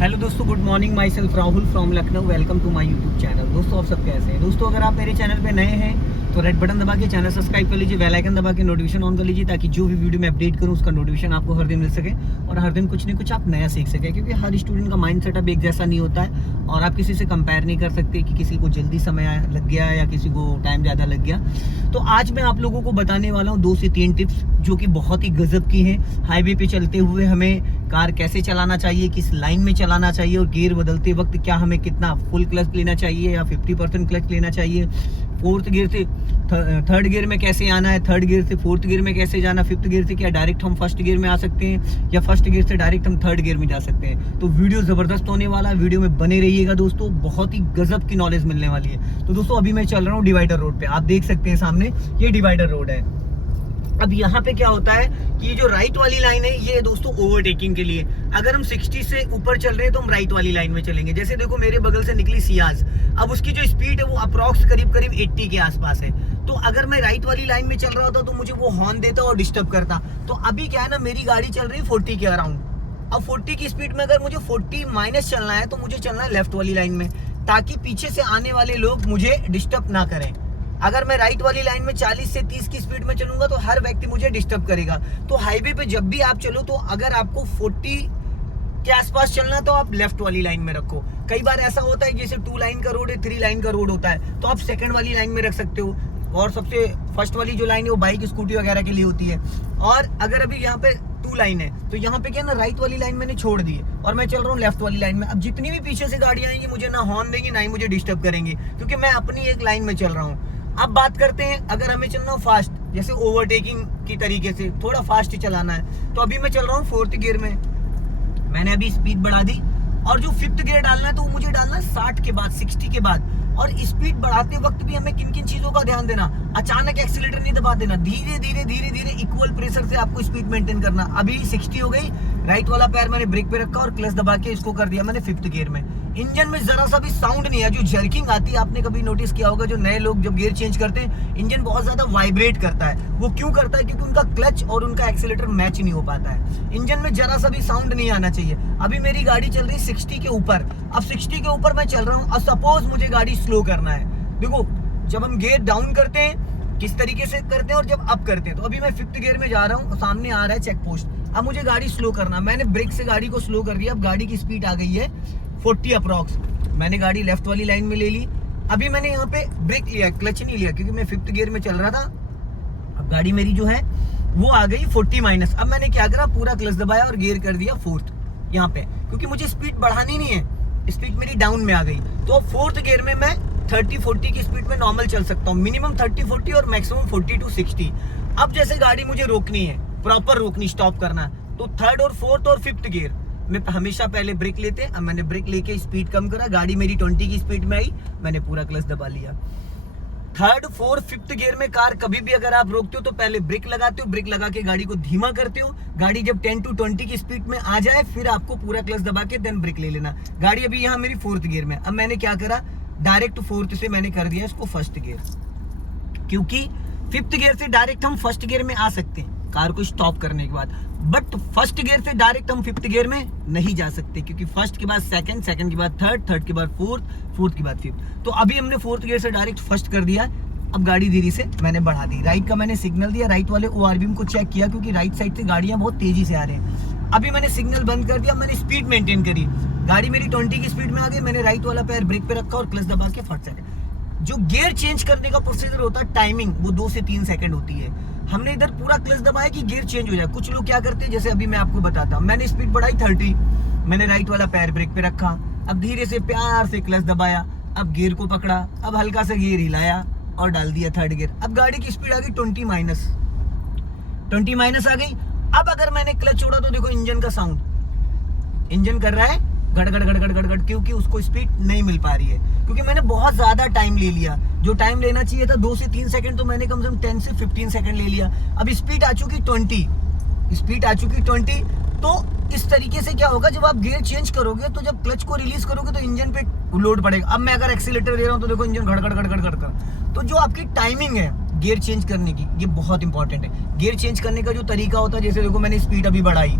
Hello दोस्तों, good morning. Myself Rahul from Lucknow. Welcome to my YouTube channel. दोस्तों आप सब कैसे हैं? दोस्तों अगर आप मेरे चैनल पे नए हैं तो रेड बटन दबा के चैनल सब्सक्राइब कर लीजिए, बेल आइकन दबा के नोटिफिकेशन ऑन कर लीजिए, ताकि जो भी वीडियो मैं अपडेट करूं उसका नोटिफिकेशन आपको हर दिन मिल सके और हर दिन कुछ न कुछ आप नया सीख सके। क्योंकि हर स्टूडेंट का माइंड सेटअप एक जैसा नहीं होता है और आप किसी से कंपेयर नहीं कर सकते कि किसी को जल्दी समय लग गया या किसी को टाइम ज़्यादा लग गया। तो आज मैं आप लोगों को बताने वाला हूँ 2 से 3 टिप्स जो कि बहुत ही गजब की हैं। हाईवे पे चलते हुए हमें कार कैसे चलाना चाहिए, किस लाइन में चलाना चाहिए और गियर बदलते वक्त क्या हमें कितना फुल क्लच लेना चाहिए या 50% क्लच लेना चाहिए, फोर्थ गियर से थर्ड गियर में कैसे आना है, थर्ड गियर से फोर्थ गियर में कैसे जाना, फिफ्थ गियर से क्या डायरेक्ट हम फर्स्ट गियर में आ सकते हैं या फर्स्ट गियर से डायरेक्ट हम थर्ड गियर में जा सकते हैं। तो वीडियो ज़बरदस्त होने वाला है, वीडियो में बने रहिएगा दोस्तों, बहुत ही गजब की नॉलेज मिलने वाली है। तो दोस्तों अभी मैं चल रहा हूँ डिवाइडर रोड पे, आप देख सकते हैं सामने ये डिवाइडर रोड है। अब यहाँ पे क्या होता है कि ये जो राइट वाली लाइन है ये दोस्तों ओवरटेकिंग के लिए। अगर हम 60 से ऊपर चल रहे हैं तो हम राइट वाली लाइन में चलेंगे। जैसे देखो मेरे बगल से निकली सियाज, अब उसकी जो स्पीड है वो अप्रॉक्स करीब 80 के आसपास है। तो अगर मैं राइट वाली लाइन में चल रहा होता तो मुझे वो हॉर्न देता और डिस्टर्ब करता। तो अभी क्या है ना, मेरी गाड़ी चल रही है 40 के अराउंड। अब 40 की स्पीड में अगर मुझे 40 माइनस चलना है तो मुझे चलना है लेफ्ट वाली लाइन में, ताकि पीछे से आने वाले लोग मुझे डिस्टर्ब ना करें। अगर मैं राइट वाली लाइन में 40 से 30 की स्पीड में चलूंगा तो हर व्यक्ति मुझे डिस्टर्ब करेगा। तो हाईवे पे जब भी आप चलो तो अगर आपको 40 के आसपास चलना तो आप लेफ्ट वाली लाइन में रखो। कई बार ऐसा होता है जैसे 2 लाइन का रोड है, 3 लाइन का रोड होता है, तो आप सेकंड वाली लाइन में रख सकते हो। और सबसे फर्स्ट वाली जो लाइन है वो बाइक स्कूटी वगैरह के लिए होती है। और अगर अभी यहाँ पे 2 लाइन है तो यहाँ पे क्या ना, राइट वाली लाइन मैंने छोड़ दी है और मैं चल रहा हूँ लेफ्ट वाली लाइन में। अब जितनी भी पीछे से गाड़ियां आएंगी मुझे ना हॉर्न देंगी ना ही मुझे डिस्टर्ब करेंगे, क्योंकि मैं अपनी एक लाइन में चल रहा हूँ। अब बात करते हैं अगर हमें चलना हो फास्ट, जैसे ओवरटेकिंग की तरीके से थोड़ा फास्ट चलाना है, तो अभी मैं चल रहा हूँ 4th गियर में। मैंने अभी स्पीड बढ़ा दी और जो 5th गियर डालना है तो वो मुझे डालना है 60 के बाद, 60 के बाद। और स्पीड बढ़ाते वक्त भी हमें किन किन चीजों का ध्यान देना, अचानक एक्सीलेटर नहीं दबा देना, धीरे धीरे धीरे धीरे इक्वल प्रेशर से आपको स्पीड मेंटेन करना। अभी 60 हो गई, राइट वाला पैर मैंने ब्रेक पे रखा और क्लच दबा के इसको कर दिया मैंने 5th गियर में। इंजन में जरा सा भी साउंड नहीं है। जो जर्किंग आती है, आपने कभी नोटिस किया होगा, जो नए लोग जब गियर चेंज करते हैं इंजन बहुत ज्यादा वाइब्रेट करता है। वो क्यों करता है? क्योंकि उनका क्लच और उनका एक्सीलेटर मैच नहीं हो पाता है। इंजन में जरा सा भी साउंड नहीं आना चाहिए। अभी मेरी गाड़ी चल रही 60 के ऊपर, अब 60 के ऊपर मैं चल रहा हूँ और सपोज मुझे गाड़ी स्लो करना है। देखो जब हम गियर डाउन करते हैं किस तरीके से करते हैं और जब अप करते हैं, तो अभी मैं 5th गियर में जा रहा हूँ, सामने आ रहा है चेक पोस्ट। अब मुझे गाड़ी स्लो करना, मैंने ब्रेक से गाड़ी को स्लो कर दिया। अब गाड़ी की स्पीड आ गई है 40 अप्रॉक्स। मैंने गाड़ी लेफ्ट वाली लाइन में ले ली। अभी मैंने यहाँ पे ब्रेक लिया, क्लच नहीं लिया, क्योंकि मैं 5th गियर में चल रहा था। अब गाड़ी मेरी जो है वो आ गई 40 माइनस। अब मैंने क्या करा, पूरा क्लच दबाया और गियर कर दिया 4th यहाँ पे, क्योंकि मुझे स्पीड बढ़ानी नहीं है, स्पीड मेरी डाउन में आ गई। तो 4th गियर में मैं 30-40 की स्पीड में नॉर्मल चल सकता हूँ, मिनिमम 30-40 और मैक्सिमम 40-60। अब जैसे गाड़ी मुझे रोकनी है, प्रॉपर रोकनी, स्टॉप करना, तो 3rd और 4th और 5th गियर में हमेशा पहले ब्रेक लेते हैं। अब मैंने ब्रेक लेके स्पीड कम करा, गाड़ी मेरी 20 की स्पीड में आई, मैंने पूरा क्लच दबा लिया। 3rd, 4th, 5th गियर में कार कभी भी अगर आप रोकते हो तो पहले ब्रेक लगाते हो, ब्रेक लगा के गाड़ी को धीमा करते हो। गाड़ी जब 10 to 20 की स्पीड में आ जाए फिर आपको पूरा क्लच दबा के देन ब्रेक ले लेना। गाड़ी अभी यहाँ मेरी 4th गियर में। अब मैंने क्या करा, डायरेक्ट 4th से मैंने कर दिया इसको 1st गियर, क्योंकि 5th गियर से डायरेक्ट हम 1st गियर में आ सकते हैं कार को स्टॉप करने के बाद, बट 1st गियर से डायरेक्ट हम 5th गियर में नहीं जा सकते, क्योंकि 1st के बाद 2nd, 2nd के बाद 3rd, 3rd के बाद 4th, 4th के बाद 5th। तो अभी हमने 4th गियर से डायरेक्ट 1st कर दिया। अब गाड़ी धीरे से मैंने बढ़ा दी, राइट का मैंने सिग्नल दिया, राइट वाले ORBM को चेक किया, क्योंकि राइट साइड से गाड़ियां बहुत तेजी से आ रहे हैं। अभी मैंने सिग्नल बंद कर दिया, मैंने स्पीड मेंटेन करी, गाड़ी मेरी 20 की स्पीड में आ गई। मैंने राइट वाला पैर ब्रेक पे रखा और क्लच दबा के फट सेकंड। जो गियर चेंज करने का प्रोसीजर होता है, टाइमिंग, वो 2 से 3 सेकंड होती है। हमने इधर पूरा क्लच दबाया कि गियर चेंज हो जाए। कुछ लोग क्या करते हैं, जैसे अभी मैं आपको बताता हूँ, मैंने स्पीड बढ़ाई 30, मैंने राइट वाला पैर ब्रेक पे रखा, अब धीरे से प्यार से क्लच दबाया, अब गियर को पकड़ा, अब हल्का सा गियर हिलाया और डाल दिया 3rd गियर। अब गाड़ी की स्पीड आ गई 20 माइनस, 20 माइनस आ गई। अब अगर मैंने क्लच छोड़ा तो देखो इंजन का साउंड, इंजन कर रहा है गड़ गड़ गड़ गड़ गड़ गड़, क्योंकि उसको स्पीड नहीं मिल पा रही है, क्योंकि मैंने बहुत ज्यादा टाइम ले लिया। जो टाइम लेना चाहिए था 2 से 3 सेकंड, तो मैंने कम से कम 10 से 15 सेकंड ले लिया। अब स्पीड आ चुकी 20, स्पीड आ चुकी 20। तो इस तरीके से क्या होगा, जब आप गियर चेंज करोगे तो जब क्लच को रिलीज करोगे तो इंजन पे लोड पड़ेगा। अब मैं अगर एक्सीलेटर दे रहा हूँ तो देखो इंजन गड़ गड़ गड़ गड़ गड़ कर। तो जो आपकी टाइमिंग है गियर चेंज करने की, ये बहुत इंपॉर्टेंट है। गियर चेंज करने का जो तरीका होता है, जैसे देखो मैंने स्पीड अभी बढ़ाई,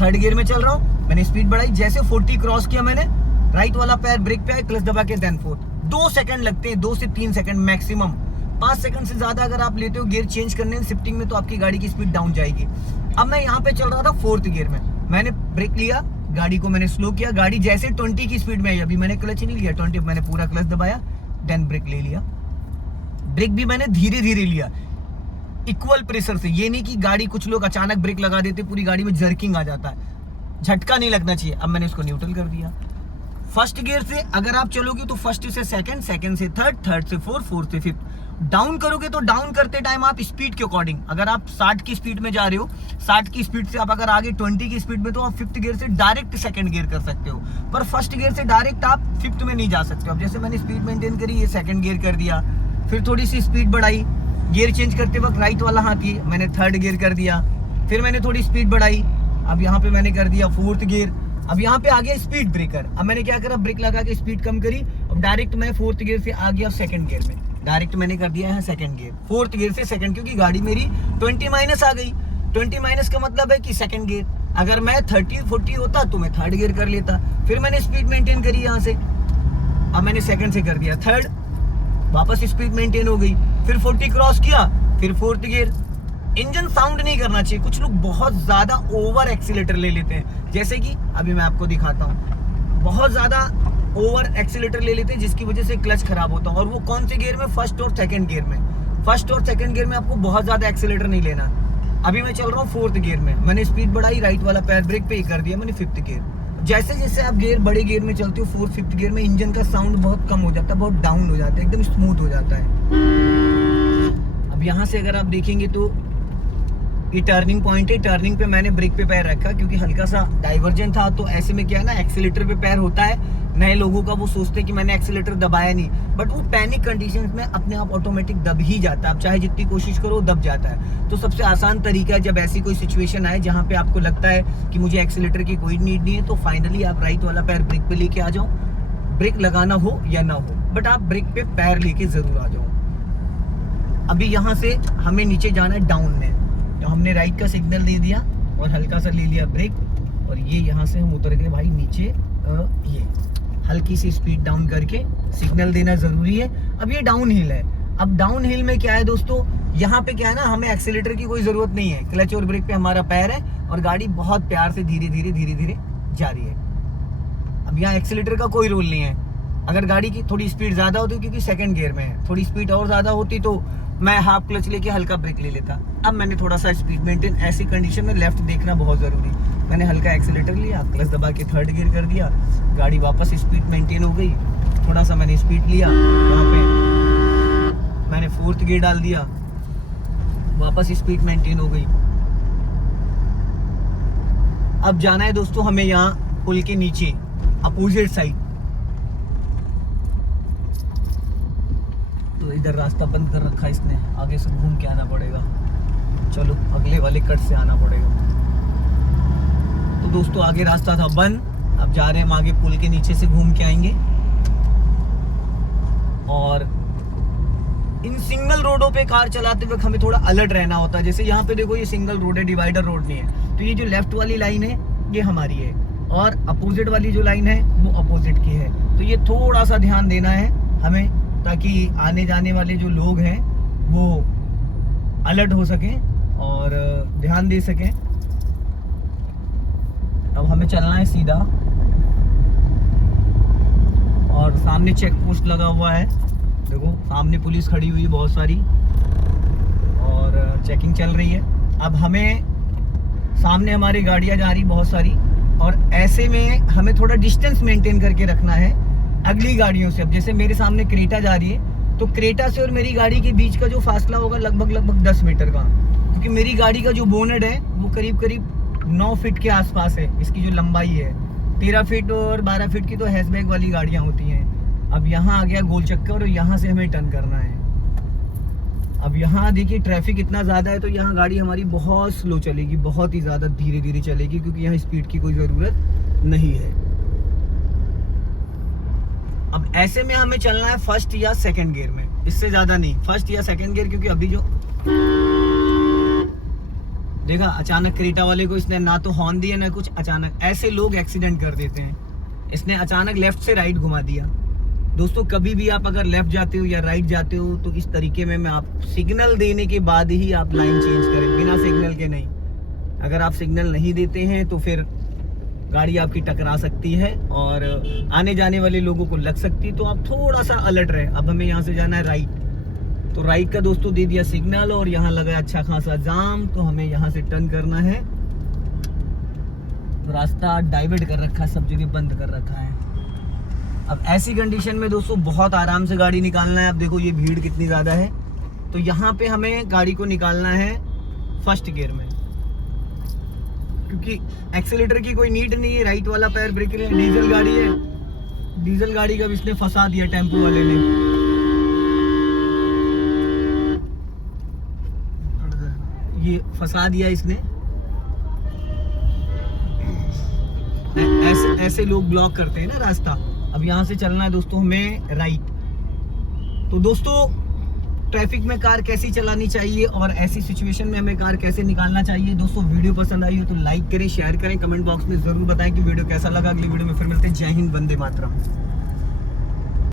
थर्ड गियर में चल रहा हूँ, मैंने स्पीड बढ़ाई, जैसे 40 क्रॉस किया मैंने, राइट वाला पैर ब्रेक पे आया, क्लच दबा के देन फोर्थ। 2 सेकंड लगते हैं, 2 से 3 सेकंड मैक्सिमम। 5 सेकंड से ज्यादा अगर आप लेते हो गियर चेंज करने में, शिफ्टिंग में, तो आपकी गाड़ी की स्पीड डाउन जाएगी। अब मैं यहाँ पे चल रहा था 4th गियर में, मैंने ब्रेक लिया, गाड़ी को मैंने स्लो किया, गाड़ी जैसे 20 की स्पीड में आई, अभी मैंने क्लच नहीं लिया, 20 मैंने पूरा क्लच दबाया, देन ब्रेक ले लिया। ब्रेक भी मैंने धीरे धीरे लिया, इक्वल प्रेशर से। ये नहीं कि गाड़ी, कुछ लोग अचानक ब्रेक लगा देते, पूरी गाड़ी में जर्किंग आ जाता है, झटका नहीं लगना चाहिए। अब मैंने इसको न्यूट्रल कर दिया। फर्स्ट गियर से अगर आप चलोगे तो फर्स्ट से सेकंड, सेकंड से थर्ड, थर्ड से फोर्थ, फोर्थ से फिफ्थ। डाउन करोगे तो डाउन करते टाइम आप स्पीड के अकॉर्डिंग, अगर आप 60 की स्पीड में जा रहे हो, 60 की स्पीड से आप अगर आगे 20 की स्पीड में, तो आप 5th गियर से डायरेक्ट सेकंड गियर कर सकते हो, पर फर्स्ट गियर से डायरेक्ट आप 5th में नहीं जा सकते हो। अब जैसे मैंने स्पीड मेंटेन करी, ये सेकंड गियर कर दिया, फिर थोड़ी सी स्पीड बढ़ाई, गियर चेंज करते वक्त राइट वाला हाथ ये मैंने 3rd गियर कर दिया, फिर मैंने थोड़ी स्पीड बढ़ाई, अब यहाँ पे मैंने कर दिया 4th गियर। अब यहाँ पे आ गया स्पीड ब्रेकर। अब मैंने क्या करा, ब्रेक लगा के स्पीड कम करी, अब डायरेक्ट मैं 4th गियर से आ गया 2nd गियर में, डायरेक्ट मैंने कर दिया है 2nd गियर, 4th गियर से 2nd, क्योंकि गाड़ी मेरी 20 माइनस आ गई। 20 माइनस का मतलब है कि 2nd गियर, अगर मैं 30-40 होता तो मैं 3rd गियर कर लेता। फिर मैंने स्पीड मेंटेन करी यहाँ से, अब मैंने 2nd से कर दिया 3rd, वापस स्पीड मेंटेन हो गई, फिर 40 क्रॉस किया, फिर 4th गियर। इंजन साउंड नहीं करना चाहिए। कुछ लोग बहुत ज्यादा ओवर एक्सीलेटर ले लेते हैं, जैसे कि अभी मैं आपको दिखाता हूँ, बहुत ज्यादा ओवर एक्सीलेटर ले लेते हैं जिसकी वजह से क्लच खराब होता है। और वो कौन से गियर में, फर्स्ट और सेकंड गियर में। फर्स्ट और सेकंड गियर में आपको बहुत ज्यादा एक्सीलेटर नहीं लेना। अभी मैं चल रहा हूँ 4th गियर में, मैंने स्पीड बढ़ाई, राइट वाला पैर ब्रेक पे ही कर दिया मैंने 5th गियर। जैसे जैसे आप गियर बड़े गियर में चलते हो, 4th 5th गियर में, इंजन का साउंड बहुत कम हो जाता है, बहुत डाउन हो जाता है, एकदम स्मूथ हो जाता है। अब यहाँ से अगर आप देखेंगे तो ये टर्निंग पॉइंट है, टर्निंग पे मैंने ब्रेक पे पैर रखा क्योंकि हल्का सा डाइवर्जन था। तो ऐसे में क्या है ना, एक्सीलेटर पे पैर होता है, नए लोगों का वो सोचते हैं कि मैंने एक्सीलेटर दबाया नहीं, बट वो पैनिक कंडीशंस में अपने आप ऑटोमेटिक दब ही जाता है। आप चाहे जितनी कोशिश करो दब जाता है। तो सबसे आसान तरीका है, जब ऐसी कोई सिचुएशन आए जहाँ पे आपको लगता है कि मुझे एक्सीलेटर की कोई नीड नहीं है, तो फाइनली आप राइट वाला पैर ब्रेक पे लेके आ जाओ, ब्रेक लगाना हो या ना हो, बट आप ब्रेक पे पैर लेके जरूर आ जाओ। अभी यहाँ से हमें नीचे जाना है डाउन में, तो हमने राइट का सिग्नल दे दिया और हल्का सा ले लिया ब्रेक, और ये यहाँ से हम उतर गए भाई नीचे। ये हल्की सी स्पीड डाउन करके सिग्नल देना जरूरी है। अब ये डाउन हिल है। अब डाउन हिल में क्या है दोस्तों, यहाँ पे क्या है ना, हमें एक्सीलेटर की कोई जरूरत नहीं है, क्लच और ब्रेक पे हमारा पैर है और गाड़ी बहुत प्यार से धीरे धीरे जा रही है। अब यहाँ एक्सीलेटर का कोई रोल नहीं है। अगर गाड़ी की थोड़ी स्पीड ज्यादा होती, क्योंकि 2nd गियर में है, थोड़ी स्पीड और ज्यादा होती तो मैं हाफ क्लच लेके हल्का ब्रेक ले लेता। अब मैंने थोड़ा सा स्पीड मेंटेन, ऐसी कंडीशन में लेफ्ट देखना बहुत जरूरी। मैंने हल्का एक्सीलेटर लिया, क्लच दबा के 3rd गियर कर दिया, गाड़ी वापस स्पीड मेंटेन हो गई। थोड़ा सा मैंने स्पीड लिया, यहाँ पे मैंने 4th गियर डाल दिया, वापस स्पीड मेंटेन हो गई। अब जाना है दोस्तों हमें यहाँ पुल के नीचे अपोजिट साइड, तो इधर रास्ता बंद कर रखा है इसने, आगे से घूम के आना पड़ेगा। चलो अगले वाले कट से आना पड़ेगा। तो दोस्तों आगे रास्ता था बंद, अब जा रहे हैं हम आगे पुल के नीचे से घूम के आएंगे। और इन सिंगल रोडों पे कार चलाते वक्त हमें थोड़ा अलर्ट रहना होता है। जैसे यहाँ पे देखो, ये सिंगल रोड है, डिवाइडर रोड नहीं है, तो ये जो लेफ्ट वाली लाइन है ये हमारी है, और अपोजिट वाली जो लाइन है वो अपोजिट की है। तो ये थोड़ा सा ध्यान देना है हमें, ताकि आने जाने वाले जो लोग हैं वो अलर्ट हो सकें और ध्यान दे सकें। अब हमें चलना है सीधा, और सामने चेक पोस्ट लगा हुआ है, देखो सामने पुलिस खड़ी हुई है बहुत सारी, और चेकिंग चल रही है। अब हमें सामने हमारी गाड़ियां जा रही बहुत सारी, और ऐसे में हमें थोड़ा डिस्टेंस मेंटेन करके रखना है अगली गाड़ियों से। अब जैसे मेरे सामने क्रेटा जा रही है, तो क्रेटा से और मेरी गाड़ी के बीच का जो फासला होगा लगभग 10 मीटर का, क्योंकि मेरी गाड़ी का जो बोनेट है वो करीब 9 फीट के आसपास है। इसकी जो लंबाई है 13 फीट और 12 फीट की तो हैचबैक वाली गाड़ियां होती हैं। अब यहाँ आ गया गोल चक्कर, और यहाँ से हमें टर्न करना है। अब यहाँ देखिए ट्रैफिक इतना ज़्यादा है, तो यहाँ गाड़ी हमारी बहुत स्लो चलेगी, बहुत ही ज़्यादा धीरे चलेगी, क्योंकि यहाँ स्पीड की कोई ज़रूरत नहीं है। अब ऐसे में हमें चलना है फर्स्ट या सेकंड गियर में, इससे ज़्यादा नहीं, फर्स्ट या सेकंड गियर, क्योंकि अभी जो देखा अचानक क्रेटा वाले को इसने ना तो हॉर्न दिया ना कुछ, अचानक ऐसे लोग एक्सीडेंट कर देते हैं। इसने अचानक लेफ्ट से राइट घुमा दिया। दोस्तों कभी भी आप अगर लेफ्ट जाते हो या राइट जाते हो तो इस तरीके में मैं आप सिग्नल देने के बाद ही आप लाइन चेंज करें, बिना सिग्नल के नहीं। अगर आप सिग्नल नहीं देते हैं तो फिर गाड़ी आपकी टकरा सकती है और आने जाने वाले लोगों को लग सकती है, तो आप थोड़ा सा अलर्ट रहे। अब हमें यहाँ से जाना है राइट, तो राइट का दोस्तों दे दिया सिग्नल और यहाँ लगा अच्छा खासा जाम, तो हमें यहाँ से टर्न करना है। तो रास्ता डाइवर्ट कर रखा है, सब जगह बंद कर रखा है। अब ऐसी कंडीशन में दोस्तों बहुत आराम से गाड़ी निकालना है। अब देखो ये भीड़ कितनी ज़्यादा है, तो यहाँ पे हमें गाड़ी को निकालना है फर्स्ट गियर में, क्योंकि एक्सीलेटर की कोई नीड नहीं है। राइट वाला पैर ब्रेक है, डीजल गाड़ी है, डीजल गाड़ी का भी इसने फंसा दिया टेम्पो वाले ने। ये फंसा दिया इसने। ऐसे लोग ब्लॉक करते हैं ना रास्ता। अब यहाँ से चलना है दोस्तों हमें राइट। तो दोस्तों ट्रैफिक में कार कैसी चलानी चाहिए और ऐसी सिचुएशन में हमें कार कैसे निकालना चाहिए। दोस्तों वीडियो पसंद आई हो तो लाइक करें, शेयर करें, कमेंट बॉक्स में जरूर बताएं कि वीडियो कैसा लगा। अगली वीडियो में फिर मिलते हैं। जय हिंद, वंदे मातरम।